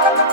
Bye.